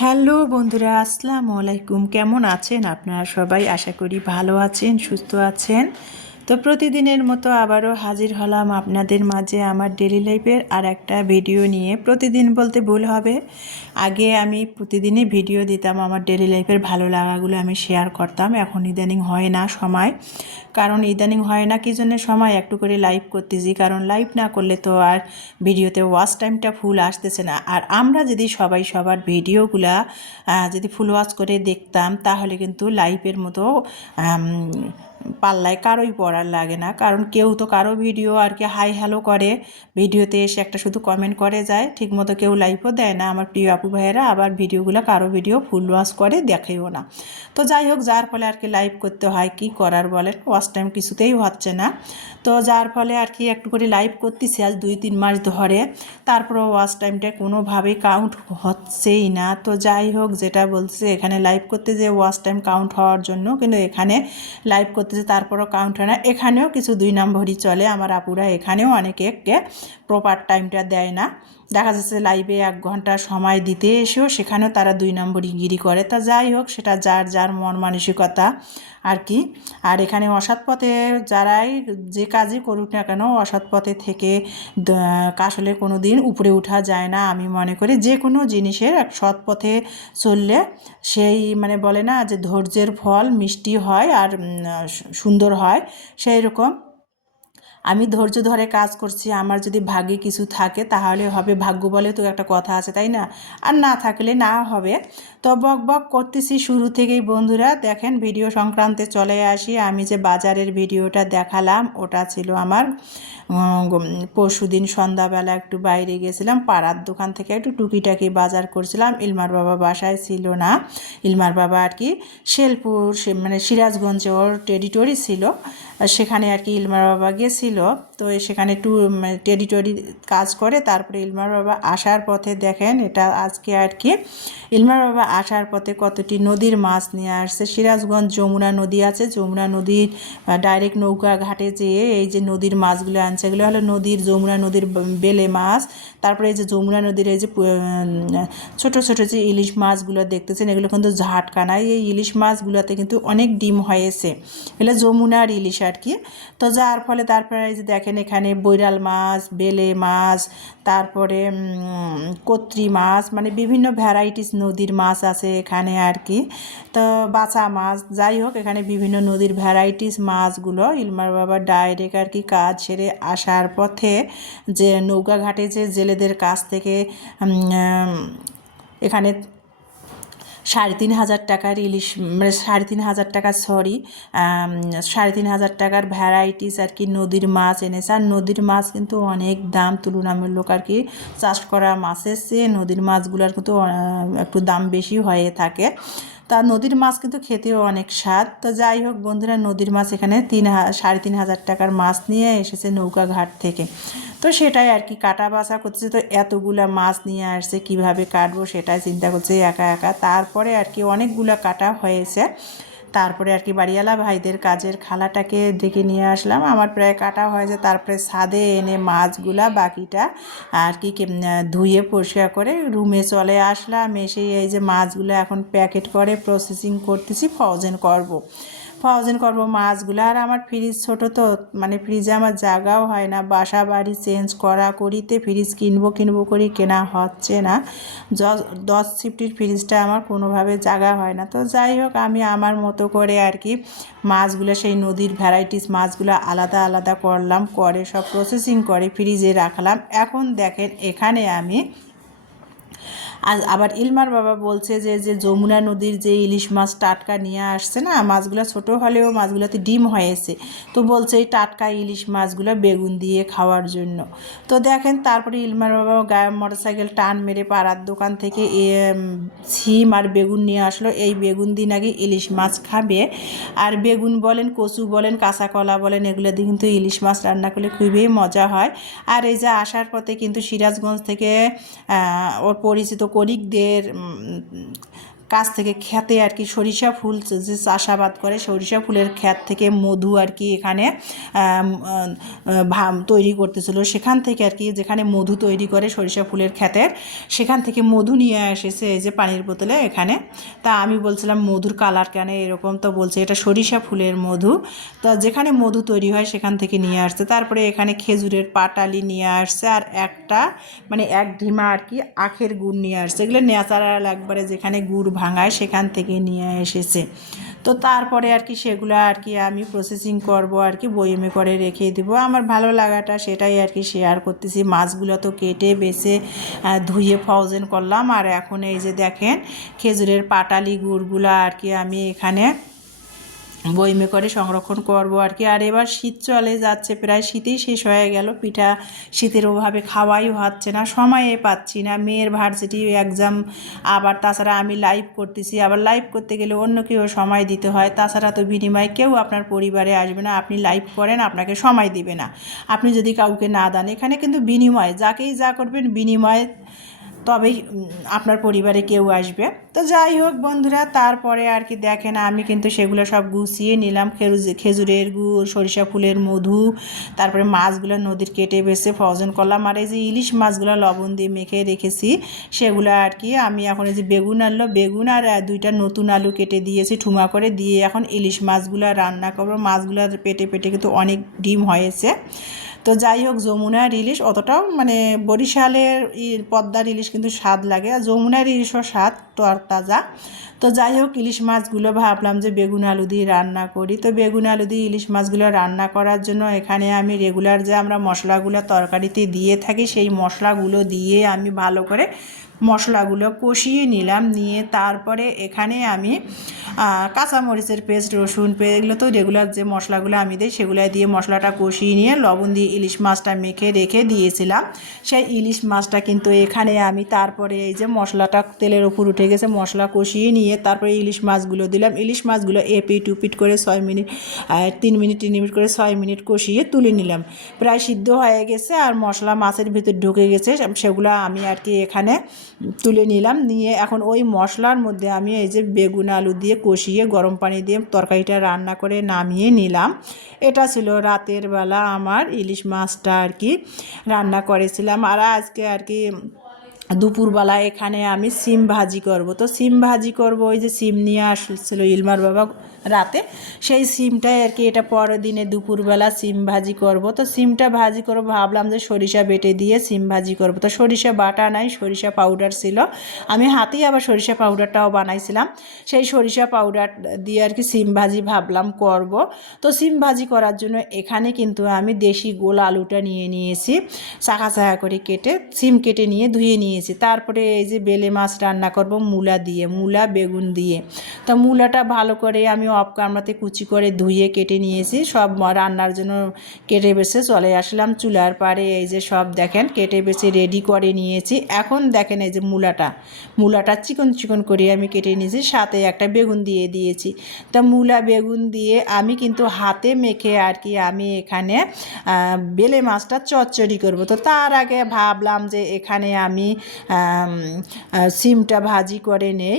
Hello বন্ধুরা আসসালামু আলাইকুম। কেমন আছেন আপনারা সবাই? আশা করি ভালো আছেন সুস্থ আছেন। তো প্রতিদিনের মতো আবারও হাজির হলাম আপনাদের মাঝে আমার ডেলি লাইফের আর একটা ভিডিও নিয়ে। প্রতিদিন বলতে ভুল হবে। আগে আমি প্রতিদিনই ভিডিও দিতাম, আমার ডেলি লাইফের ভালো লাগাগুলো আমি শেয়ার করতাম। এখন ইদানিং হয় না সময়। কারণ ইদানিং হয় না কি জন্য সময়? একটু করে লাইভ করতেছি। কারণ লাইভ না করলে তো আর ভিডিওতে ওয়াচ টাইমটা ফুল আসতেছে না। আর আমরা যদি সবাই সবার ভিডিওগুলা যদি ফুল ওয়াচ করে দেখতাম, তাহলে কিন্তু লাইভের মতো পাল্লায় কারোই পড়ার লাগে না। কারণ কেউ তো কারও ভিডিও আর কি হাই হ্যালো করে, ভিডিওতে এসে একটা শুধু কমেন্ট করে যায়, ঠিকমতো কেউ লাইভও দেয় না। আমার প্রিয় আপু ভাইয়েরা আবার ভিডিওগুলো কারও ভিডিও ফুল ওয়াশ করে দেখেও না। তো যাই হোক, যার ফলে আর কি লাইভ করতে হয়, কি করার বলেন? ওয়াশ টাইম কিছুতেই হচ্ছে না। তো যার ফলে আর কি একটু করে লাইভ করতেছি আজ দুই তিন মাস ধরে। তারপরও ওয়াচ টাইমটা কোনোভাবেই কাউন্ট হচ্ছেই না। তো যাই হোক, যেটা বলছে এখানে লাইভ করতে যে ওয়াচ টাইম কাউন্ট হওয়ার জন্য কিন্তু এখানে লাইভ করতেছে তারপরও কাউন্ট হয় না। এখানেও কিছু দুই নম্বরই চলে। আমার আপুরা এখানেও অনেকে প্রপার টাইমটা দেয় না। দেখা যাচ্ছে লাইভে এক ঘণ্টা সময় দিতে এসেও সেখানেও তারা দুই নম্বর গিরি করে। তা যাই হোক, সেটা যার যার মন মানসিকতা আর কি। আর এখানে অসৎ পথে যারাই যে কাজই করুক না কেন, অসৎ পথে থেকে আসলে কোনো দিন উপরে ওঠা যায় না আমি মনে করি। যে কোনো জিনিসের এক সৎ পথে চললে সেই মানে বলে না যে ধৈর্যের ফল মিষ্টি হয় আর সুন্দর হয় সেই রকম আমি ধৈর্য ধরে কাজ করছি, আমার যদি ভাগ্যে কিছু থাকে তাহলে হবে ভাগ্য বলে তো একটা কথা আছে, তাই না? আর না থাকলে না হবে। তো বক বক করতেছি শুরু থেকেই বন্ধুরা, দেখেন ভিডিও সংক্রান্তে চলে আসি। আমি যে বাজারের ভিডিওটা দেখালাম, ওটা ছিল আমার পরশু দিন সন্ধ্যাবেলা একটু বাইরে গেছিলাম, পাড়ার দোকান থেকে একটু টুকিটাকি বাজার করছিলাম। ইলমার বাবা বাসায় ছিল না। ইলমার বাবা আর কি শেলপুর মানে সিরাজগঞ্জে ওর টেরিটরি ছিল। সেখানে আর কি ইলমার বাবা গেছিল। melhor. তো সেখানে একটু টেরিটরি কাজ করে। তারপরে ইলমার বাবা আসার পথে দেখেন, এটা আজকে আর কি। ইলমার বাবা আসার পথে কতটি নদীর মাছ নিয়ে আসছে। সিরাজগঞ্জ যমুনা নদী আছে। যমুনা নদীর ডাইরেক্ট নৌকা ঘাটে যেয়ে এই যে নদীর মাছগুলো আনছে, এগুলো হলো নদীর, যমুনা নদীর বেলে মাছ। তারপরে এই যে যমুনা নদীর এই যে ছোট ছোট যে ইলিশ মাছগুলো দেখতেছেন, এগুলো কিন্তু ঝাটকানায় এই ইলিশ মাছগুলোতে কিন্তু অনেক ডিম হয়েছে। এগুলো যমুনার ইলিশ আর কি। তো যার ফলে তারপরে এই যে দেখেন এখানে বৈরাল মাছ, বেলে মাছ, তারপরে কত্রি মাছ মানে বিভিন্ন ভ্যারাইটিস নদীর মাছ আছে এখানে আর কি। তো বাঁচা মাছ, যাই হোক, এখানে বিভিন্ন নদীর ভ্যারাইটিস মাছগুলো ইলমার বাবা ডাইরেক্ট আর কি কাজ সেরে আসার পথে যে নৌকা ঘাটে যে জেলেদের কাছ থেকে এখানে সাড়ে তিন হাজার টাকার ইলিশ মানে সাড়ে তিন হাজার টাকা সরি সাড়ে তিন হাজার টাকার ভ্যারাইটিস আর কি নদীর মাছ এনেছে। আর নদীর মাছ কিন্তু অনেক দাম, তুলনামূলক আর কি চাষ করা মাছের চেয়ে নদীর মাছগুলোর কিন্তু একটু দাম বেশি হয়ে থাকে। তা নদীর মাছ কিন্তু খেতেও অনেক স্বাদ। তো যাই হোক বন্ধুরা, নদীর মাছ এখানে তিন সাড়ে তিন হাজার টাকার মাছ নিয়ে এসেছে নৌকা ঘাট থেকে। তো সেটাই আর কি, কাটা বাছা করতেছে। তো এতগুলা মাছ নিয়ে আসছে, কীভাবে কাটবো সেটাই চিন্তা করছে একা একা। তারপরে আর কি অনেকগুলা কাটা হয়েছে। তারপরে আর কি বাড়িওয়ালা ভাইদের কাজের খালাটাকে ডেকে নিয়ে আসলাম আমার প্রায় কাটা হয়েছে তারপরে ছাদে এনে মাছগুলা বাকিটা আর কি ধুয়ে পরিষ্কার করে রুমে চলে আসলাম এসে এই যে মাছগুলো এখন প্যাকেট করে প্রসেসিং করতেছি ফ্রোজেন করব। ফ্রোজেন করব মাছগুলো। আর আমার ফ্রিজ ছোট তো মানে ফ্রিজে আমার জায়গাও হয় না। বাসা বাড়ি চেঞ্জ করা করিতে ফ্রিজ কিনবো কিনবো করি কেনা হচ্ছে না। দশ সিফটির ফ্রিজটা আমার কোনোভাবে জায়গা হয় না। তো যাই হোক, আমি আমার মতো করে আর কি মাছগুলো, সেই নদীর ভ্যারাইটিস মাছগুলো আলাদা আলাদা করলাম, করে সব প্রসেসিং করে ফ্রিজে রাখলাম। এখন দেখেন, এখানে আমি আর আবার ইলমার বাবা বলছে যে যে যমুনা নদীর যে ইলিশ মাছ টাটকা নিয়ে আসছে না, মাছগুলো ছোট হলেও মাছগুলোতে ডিম হয়েছে। তো বলছে এই টাটকা ইলিশ মাছগুলো বেগুন দিয়ে খাওয়ার জন্য। তো দেখেন, তারপরে ইলমার বাবা গায়ে মোটরসাইকেল টান মেরে পাড়ার দোকান থেকে সিম আর বেগুন নিয়ে আসলো। এই বেগুন দিন আগে ইলিশ মাছ খাবে। আর বেগুন বলেন, কচু বলেন, কাঁচা কলা বলেন, এগুলো দিয়ে কিন্তু ইলিশ মাছ রান্না করলে খুবই মজা হয়। আর এই যে আসার পথে কিন্তু সিরাজগঞ্জ থেকে ওর পরিচিত কলিগদের কাছ থেকে খেতে আর কি সরিষা ফুল যে চাষাবাদ করে সরিষা ফুলের ক্ষেত থেকে মধু আর কি এখানে তৈরি করতেছিল। সেখান থেকে আর কি যেখানে মধু তৈরি করে সরিষা ফুলের ক্ষেতের সেখান থেকে মধু নিয়ে এসেছে এই যে পানির বোতলে এখানে। তা আমি বলছিলাম, মধুর কালার কেন এরকম? তো বলছে, এটা সরিষা ফুলের মধু। তা যেখানে মধু তৈরি হয় সেখান থেকে নিয়ে আসছে। তারপরে এখানে খেজুরের পাটালি নিয়ে আসছে আর একটা মানে এক ঢিমা আর কি আখের গুড় নিয়ে আসছে। এগুলো ন্যাচারাল একবারে যেখানে গুড় ভাঙায় সেখান থেকে নিয়ে এসেছে। তো তারপরে আর কি সেগুলো আর কি আমি প্রসেসিং করব, আর কি বয়মে করে রেখে দেব। আমার ভালো লাগাটা সেটাই আর কি শেয়ার করতেছি। মাছগুলো তো কেটে, বেছে ধুয়ে ফ্রোজেন করলাম। আর এখন এই যে দেখেন, খেজুরের পাটালি গুড়গুলো আর কি আমি এখানে বইমে করে সংরক্ষণ করব আর কি। আর এবার শীত চলে যাচ্ছে, প্রায় শীতেই শেষ হয়ে গেল। পিঠা শীতের ওভাবে খাওয়াই হচ্ছে না, সময়ে পাচ্ছি না। মেয়ের ভার্সিটি এক্সাম আবার তাছাড়া আমি লাইভ করতেছি। আবার লাইভ করতে গেলে অন্য কেউ সময় দিতে হয়। তাছাড়া তো বিনিময়ে কেউ আপনার পরিবারে আসবে না। আপনি লাইভ করেন, আপনাকে সময় দিবে না। আপনি যদি কাউকে না দেন, এখানে কিন্তু বিনিময়, যাকেই যা করবেন বিনিময়ে তবেই আপনার পরিবারে কেউ আসবে। তো যাই হোক বন্ধুরা, তারপরে আর কি দেখেন, আমি কিন্তু সেগুলো সব গুছিয়ে নিলাম। খেজু- খেজুরের গুড়, সরিষা ফুলের মধু, তারপরে মাছগুলো নদীর কেটে বেছে ফ্রোজেন করলাম। আর এই যে ইলিশ মাছগুলো লবণ দিয়ে মেখে রেখেছি, সেগুলো আর কি আমি এখন এই যে বেগুন আনলো বেগুন আর দুইটা নতুন আলু কেটে দিয়েছি, ঠুমা করে দিয়ে এখন ইলিশ মাছগুলো রান্না করব। মাছগুলো পেটে পেটে কিন্তু অনেক ডিম হয়েছে। তো যাই হোক, যমুনার ইলিশ অতটাও মানে বরিশালের পদ্মার ইলিশ কিন্তু স্বাদ লাগে। আর যমুনার ইলিশও স্বাদ তাজা। তো যাই হোক, ইলিশ মাছগুলো ভাবলাম যে বেগুন আলু দিয়ে রান্না করি। তো বেগুন আলু দিয়ে ইলিশ মাছগুলো রান্না করার জন্য এখানে আমি রেগুলার যে আমরা মশলাগুলো তরকারিতে দিয়ে থাকি, সেই মশলাগুলো দিয়ে আমি ভালো করে মশলাগুলো কষিয়ে নিলাম। নিয়ে তারপরে এখানে আমি কাঁচামরিচের পেস্ট রসুন পেস্ট এগুলো তো রেগুলার যে মশলাগুলো আমি দিই সেগুলো দিয়ে মশলাটা কষিয়ে নিয়ে লবণ দিয়ে ইলিশ মাছটা মেখে রেখে দিয়েছিলাম। সেই ইলিশ মাছটা কিন্তু এখানে আমি তারপরে এই যে মশলাটা তেলের উপর উঠে গেছে, মশলা কষিয়ে নিয়ে তারপরে ইলিশ মাছগুলো দিলাম। ইলিশ মাছগুলো এপিট উপিট করে ছয় মিনিট তিন মিনিট তিন মিনিট করে ছয় মিনিট কষিয়ে তুলে নিলাম। প্রায় সিদ্ধ হয়ে গেছে আর মশলা মাছের ভিতর ঢুকে গেছে, সেগুলো আমি আর কি এখানে তুলে নিলাম। নিয়ে এখন ওই মশলার মধ্যে আমি এই যে বেগুন, আলু দিয়ে কষিয়ে গরম পানি দিয়ে তরকারিটা রান্না করে নামিয়ে নিলাম। এটা ছিল রাতের বেলা আমার ইলিশ মাছটা আর কি রান্না করেছিলাম। আর আজকে আর কি দুপুরবেলা এখানে আমি সিম ভাজি করব। তো সিম ভাজি করব, ওই যে সিম নিয়ে আসছিল ইলমার বাবা। রাতে। সেই সিমটাই আর কি এটা পরের দিনে দুপুরবেলা সিম ভাজি করব। তো সিমটা ভাজি করব, ভাবলাম যে সরিষা বেটে দিয়ে সিম ভাজি করব। তো সরিষা বাটা নাই, সরিষা পাউডার ছিল। আমি হাতেই আবার সরিষা পাউডারটাও বানাইছিলাম। সেই সরিষা পাউডার দিয়ে আর কি সিম ভাজি ভাবলাম করব। তো সিম ভাজি করার জন্য এখানে কিন্তু আমি দেশি গোল আলুটা নিয়ে নিয়েছি। চাকা চাকা করে কেটে, সিম কেটে নিয়ে ধুয়ে নিয়েছি। তারপরে এই যে বেলে মাছ রান্না করব, মূলা দিয়ে, মূলা, বেগুন দিয়ে। তো মূলাটা ভালো করে আমি অফ কামড়াতে কুচি করে ধুয়ে কেটে নিয়েছি। সব রান্নার জন্য কেটে বেছে চলে আসলাম চুলার পাড়ে। এই যে সব দেখেন, কেটে বেছে রেডি করে নিয়েছি। এখন দেখেন এই যে মূলাটা। মূলাটা চিকন চিকন করে আমি কেটে নিয়েছি। সাথে একটা বেগুন দিয়ে দিয়েছি। তা মূলা বেগুন দিয়ে আমি কিন্তু হাতে মেখে আর কি আমি এখানে বেলে মাছটা চচ্চড়ি করব। তো তার আগে ভাবলাম যে এখানে আমি সিমটা ভাজি করে নেই।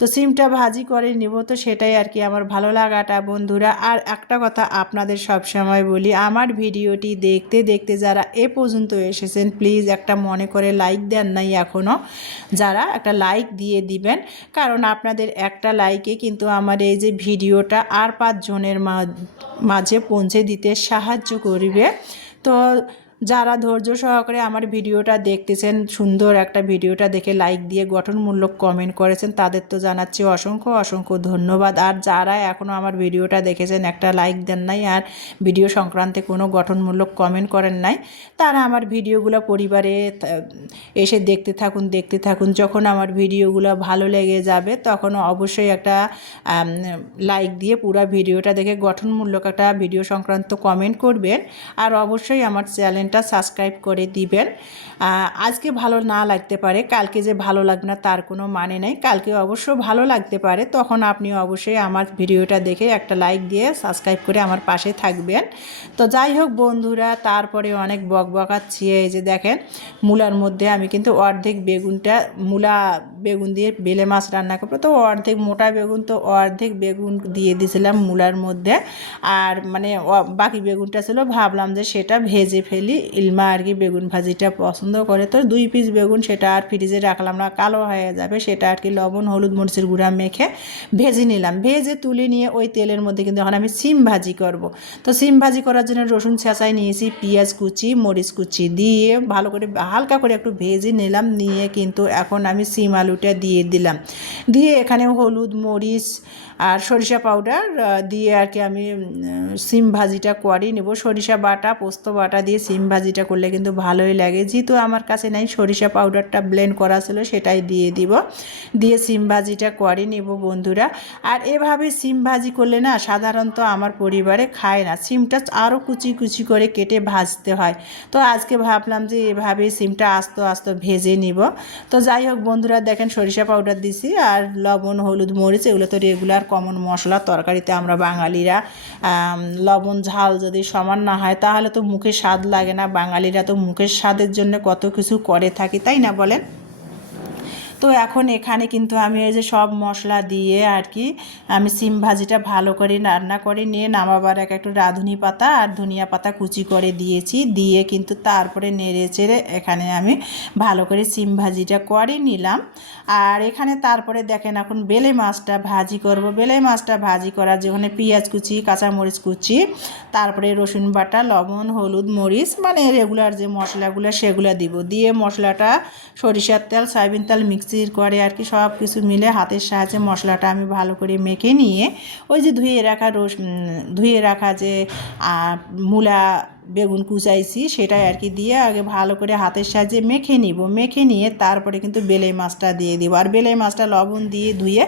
তো সিমটা ভাজি করে নেব। তো সেটাই আর কি আমার ভালো লাগাটা, বন্ধুরা। আর একটা কথা আপনাদের সব সময় বলি, আমার ভিডিওটি দেখতে দেখতে যারা এ পর্যন্ত এসেছেন, প্লিজ একটা মনে করে লাইক দেন নাই এখনও যারা একটা লাইক দিয়ে দিবেন, কারণ আপনাদের একটা লাইকে কিন্তু আমার এই যে ভিডিওটা আর পাঁচজনের মাঝে পৌঁছে দিতে সাহায্য করবে। তো যারা ধৈর্য সহকারে আমার ভিডিওটা দেখতেছেন, সুন্দর একটা ভিডিওটা দেখে লাইক দিয়ে গঠনমূলক কমেন্ট করেছেন, তাদের তো জানাচ্ছি অসংখ্য অসংখ্য ধন্যবাদ। আর যারা এখনও আমার ভিডিওটা দেখেছেন, একটা লাইক দেন নাই আর ভিডিও সংক্রান্তে কোনো গঠনমূলক কমেন্ট করেন নাই, তারা আমার ভিডিওগুলো পরিবারে এসে দেখতে থাকুন দেখতে থাকুন। যখন আমার ভিডিওগুলো ভালো লেগে যাবে, তখন অবশ্যই একটা লাইক দিয়ে পুরো ভিডিওটা দেখে গঠনমূলক একটা ভিডিও সংক্রান্ত কমেন্ট করবেন। আর অবশ্যই আমার চ্যানেল চ্যানেলটা সাবস্ক্রাইব করে দিবেন। আজকে ভালো না লাগতে পারে, কালকে যে ভালো লাগবে না তার কোনো মানে নেই। কালকে অবশ্য ভালো লাগতে পারে, তখন আপনি অবশ্যই আমার ভিডিওটা দেখে একটা লাইক দিয়ে সাবস্ক্রাইব করে আমার পাশে থাকবেন। তো যাই হোক বন্ধুরা, তারপরে অনেক বক বকাচ্ছি এই যে দেখেন মূলার মধ্যে আমি কিন্তু অর্ধেক বেগুনটা, মূলা বেগুন দিয়ে বেলে মাছ রান্না করব। তো অর্ধেক মোটা বেগুন, তো অর্ধেক বেগুন দিয়ে দিয়েছিলাম মূলার মধ্যে। আর মানে বাকি বেগুনটা ছিল, ভাবলাম যে সেটা ভেজে ফেলি। ইলমা আর কি বেগুন ভাজিটা পছন্দ করে? তো দুই পিস বেগুন সেটা আর ফ্রিজে রাখলাম না, কালো হয়ে যাবে। সেটা আর কি লবণ, হলুদ, মরিচের গুঁড়া মেখে ভেজে নিলাম। ভেজে তুলে নিয়ে ওই তেলের মধ্যে কিন্তু এখন আমি সিম ভাজি করব। তো সিম ভাজি করার জন্য রসুন ছেঁচাই নিয়েছি, পেঁয়াজ কুচি, মরিচ কুচি দিয়ে ভালো করে হালকা করে একটু ভেজে নিলাম। নিয়ে কিন্তু এখন আমি সিম আলুটা দিয়ে দিলাম। দিয়ে এখানে হলুদ, মরিচ আর সরিষা পাউডার দিয়ে আর কি আমি সিম ভাজিটা করি নেব। সরিষা বাটা, পোস্ত বাটা দিয়ে সিম ভাজিটা করলে কিন্তু ভালোই লাগে। যেহেতু আমার কাছে নাই, সরিষা পাউডারটা ব্লেন্ড করা ছিল সেটাই দিয়ে দিব। দিয়ে সিম ভাজিটা করে নেব বন্ধুরা। আর এভাবে সিম ভাজি করলে না, সাধারণত আমার পরিবারে খায় না। সিমটা আরও কুচি কুচি করে কেটে ভাজতে হয়। তো আজকে ভাবলাম যে এভাবে সিমটা আস্তে আস্তে ভেজে নিব। তো যাই হোক বন্ধুরা, দেখেন সরিষা পাউডার দিছি আর লবণ, হলুদ, মরিচ, এগুলো তো রেগুলার কমন মশলা, তরকারিতে আমরা বাঙালিরা লবণ, ঝাল যদি সমান না হয়, তাহলে তো মুখে স্বাদ লাগে না। বাঙালিরা তো মুখের স্বাদের জন্য কত কিছু করে থাকি তাই না বলেন? তো এখন এখানে কিন্তু আমি এই যে সব মশলা দিয়ে আর কি, আমি সিম ভাজিটা ভালো করে রান্না করে নিয়ে নামাবার এক একটু রাঁধুনি পাতা আর ধনিয়া পাতা কুচি করে দিয়েছি, দিয়ে কিন্তু তারপরে নেড়ে চেড়ে এখানে আমি ভালো করে সিম ভাজিটা করে নিলাম। আর এখানে তারপরে দেখেন এখন বেলে মাছটা ভাজি করব, বেলে মাছটা ভাজি করার যেখানে পেঁয়াজ কুচি, কাঁচামরিচ কুচি, তারপরে রসুন বাটা, লবণ, হলুদ, মরিচ মানে রেগুলার যে মশলাগুলো সেগুলো দিব, দিয়ে মশলাটা সরিষার তেল, সয়াবিন তেল মিক্সির করে আর কি সব কিছু মিলে হাতের সাহায্যে মশলাটা আমি ভালো করে মেখে নিয়ে ওই যে ধুয়ে রাখা রস ধুয়ে রাখা যে মূলা বেগুন কুচাইছি, সেটাই আর কি দিয়ে আগে ভালো করে হাতের সাহায্যে মেখে নিব। মেখে নিয়ে তারপরে কিন্তু বেলে মাছটা দিয়ে দিব। আর বেলে মাছটা লবণ দিয়ে ধুয়ে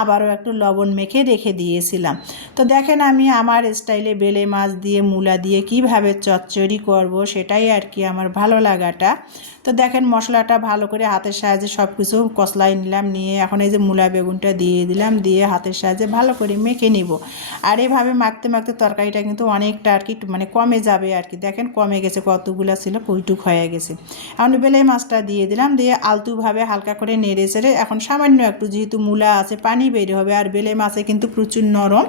আবারও একটু লবণ মেখে রেখে দিয়েছিলাম। তো দেখেন আমি আমার স্টাইলে বেলে মাছ দিয়ে, মূলা দিয়ে কীভাবে চচ্চড়ি করব, সেটাই আর কি আমার ভালো লাগাটা। তো দেখেন মশলাটা ভালো করে হাতের সাহায্যে সব কিছু কষলাই নিলাম, নিয়ে এখন এই যে মূলা বেগুনটা দিয়ে দিলাম, দিয়ে হাতের সাহায্যে ভালো করে মেখে নিব। আর এভাবে মাখতে মাখতে তরকারিটা কিন্তু অনেকটা আর কি মানে কমে যাবে আর কি দেখেন কমে গেছে, কতগুলো ছিল কইটুক হয়ে গেছে। এখন বেলে মাছটা দিয়ে দিলাম, দিয়ে আলতুভাবে হালকা করে নেড়ে চেড়ে, এখন সামান্য একটু যেহেতু মূলা আছে, পানি বের হবে, আর বেলে মাছে কিন্তু প্রচুর নরম।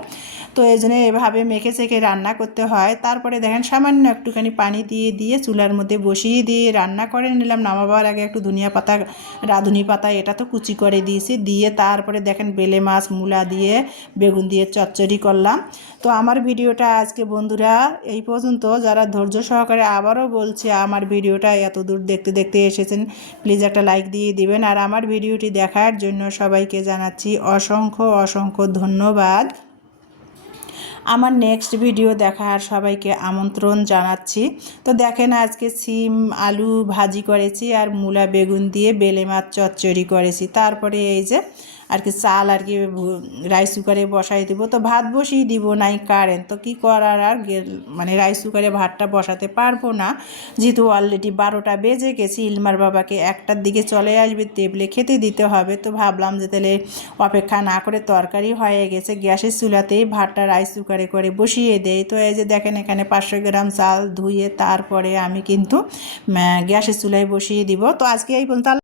তো এই জন্য এভাবে মেখে চেখে রান্না করতে হয়। তারপরে দেখেন সামান্য একটুখানি পানি দিয়ে দিয়ে চুলার মধ্যে বসিয়ে দিয়ে রান্না করে নিলাম। নামাবার আগে একটু ধনিয়া পাতা, রাঁধুনি পাতা, এটা তো কুচি করে দিয়েছি। দিয়ে তারপরে দেখেন বেলে মাছ, মূলা দিয়ে বেগুন দিয়ে চচ্চড়ি করলাম। তো আমার ভিডিওটা আজকে বন্ধুরা এই পর্যন্ত। যারা ধৈর্য সহকারে আবারও বলছি, আমার ভিডিওটা এত দূর দেখতে দেখতে এসেছেন। প্লিজ একটা লাইক দিয়ে দিবেন। আর আমার ভিডিওটি দেখার জন্য সবাইকে জানাচ্ছি অসংখ্য অসংখ্য ধন্যবাদ। আমার নেক্সট ভিডিও দেখার সবাইকে আমন্ত্রণ জানাচ্ছি। তো দেখেন, আজকে সিম, আলু ভাজি করেছি আর মূলা বেগুন দিয়ে বেলে মাছ চচ্চড়ি করেছি। তারপরে এই যে আর কি চাল আর কি রাইস কুকারে বসাই দিব। তো ভাত বসিয়ে দিব, নাই কারেন্ট তো কি করার আর মানে রাইস কুকারে ভাতটা বসাতে পারব না। যেহেতু অলরেডি বারোটা বেজে গেছি, ইলমার বাবাকে একটার দিকে চলে আসবে টেবলে খেতে দিতে হবে। তো ভাবলাম যে তাহলে অপেক্ষা না করে তরকারি হয়ে গেছে, গ্যাসের চুলাতেই ভাতটা রাইস কুকারে করে বসিয়ে দেই। তো এই যে দেখেন এখানে পাঁচশো গ্রাম চাল ধুয়ে তারপরে আমি কিন্তু গ্যাসের চুলায় বসিয়ে দিব। তো আজকে এই পর্যন্ত